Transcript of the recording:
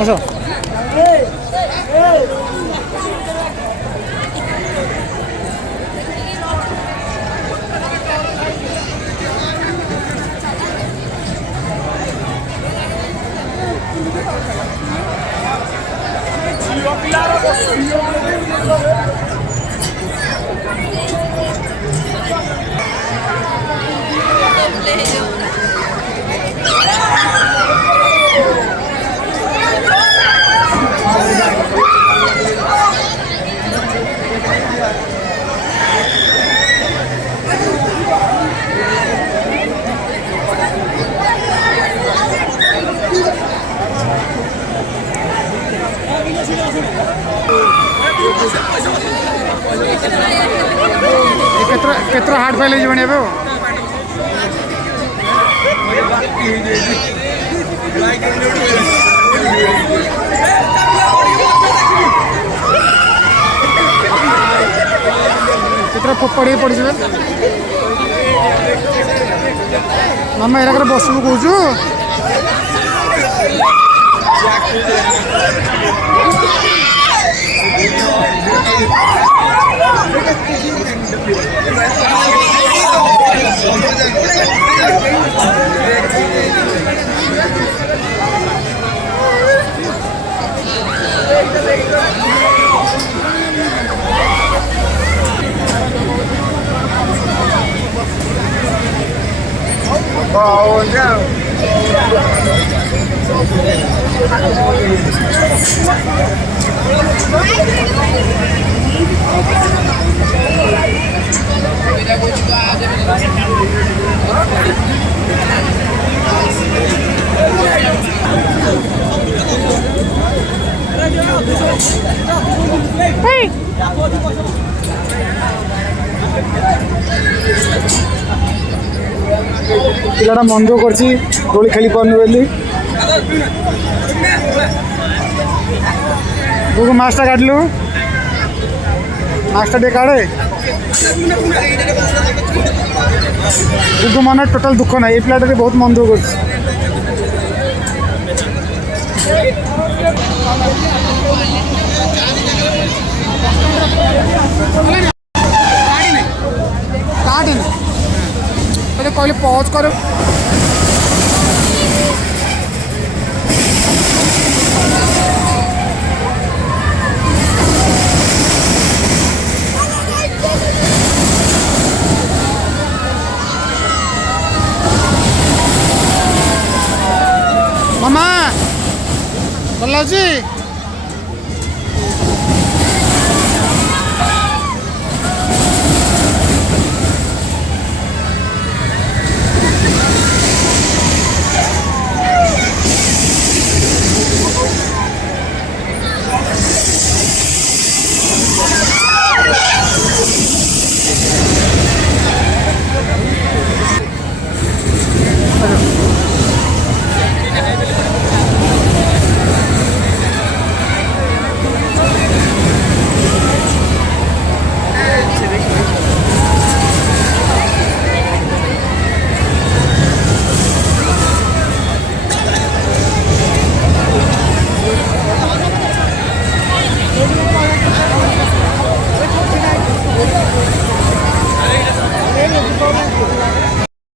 আস। केतरा hard file है बने केतरा पड़ी पड़ जाए मामा एरा बस कौचु पिलाटा मन दुख कर खेली पार्नि बोली बुक मास्टा काटलु मास्टा टे काड़े बुक मन टोटाल दुख ना ये पिलाटा बहुत मन दुख कर कहले पॉज कर मामा भल अच्छी